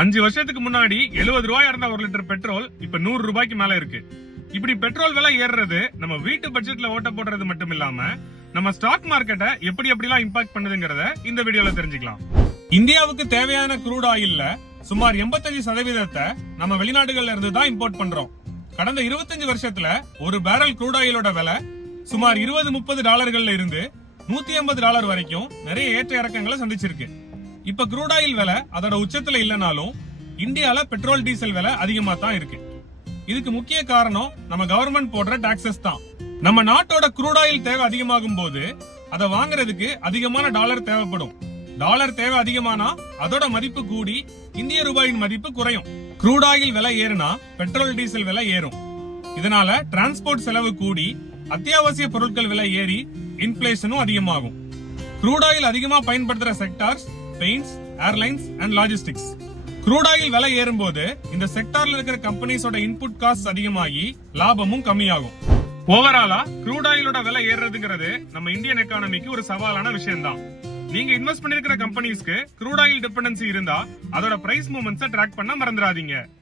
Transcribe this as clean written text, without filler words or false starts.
5 வருஷத்துக்கு முன்னாடி 70 ரூபாய் இருந்த 1 லிட்டர் பெட்ரோல் இப்ப 100 ரூபாய்க்கு மேல இருக்கு. இப்படி பெட்ரோல் விலை ஏறுறது நம்ம வீட்டு பட்ஜெட்ல ஓட்ட போடுறது மட்டும் இல்லாம நம்ம ஸ்டாக் மார்க்கெட்டை எப்படி எப்படிலாம் இம்பாக்ட் பண்ணுதுங்கறத இந்த வீடியோல தெரிஞ்சுக்கலாம். இந்தியாவுக்கு தேவையான க்ரூட் ஆயில்ல சுமார் 85% நம்ம வெளிநாடுகள்ல இருந்து தான் இம்போர்ட் பண்றோம். கடந்த 25 வருஷத்துல ஒரு பேரல் க்ரூட் ஆயிலோட விலை சுமார் 20-30 டாலர்கள்ல இருந்து $150 வரைக்கும் நிறைய ஏற்ற இறக்கங்களை சந்திச்சிருக்கு. இப்ப க்ரூட் ஆயில் விலை அதோட உச்சத்துல இல்லனாலும் இந்தியால பெட்ரோல் டீசல் விலை அதிகமா தான் இருக்கு. இதுக்கு முக்கிய காரணம் நம்ம கவர்மெண்ட் போடுற டாக்ஸஸ் தான். நம்ம நாட்டோட க்ரூட் ஆயில் தேவை அதிகமாகும் போது அதை வாங்குறதுக்கு அதிகமான டாலர் தேவைப்படும். டாலர் தேவை அதிகமானா அதோட மதிப்பு கூடி இந்திய ரூபாயின் மதிப்பு குறையும். க்ரூட் ஆயில் விலை ஏறுனா பெட்ரோல் டீசல் விலை ஏறும். இதனால டிரான்ஸ்போர்ட் செலவு கூடி அத்தியாவசிய பொருட்கள் விலை ஏறி இன்ஃபிளேஷனும் அதிகமாகும். க்ரூட் ஆயில் அதிகமா பயன்படுத்துற sectors paints, airlines and logistics. Crude oil விலை ஏறும்போது இந்த செக்டார்ல இருக்கிற கம்பெனிஸோட இன்புட் காஸ்ட் அதிகமாகி லாபமும் கம்மியாகும். ஓவராலா க்ரூட் ஆயிலோட விலை ஏறுறதுங்கிறது நம்ம இந்தியன் எக்கானமிக்கு ஒரு சவாலான விஷயம் தான். நீங்க இன்வெஸ்ட் பண்ணிருக்கிற கம்பெனிஸ்க்கு க்ரூட் ஆயில் டிபெண்டன்சி இருந்தா அதோட பிரைஸ் மூவ்மெண்ட்ஸை ட்ராக் பண்ண மறந்துடாதீங்க.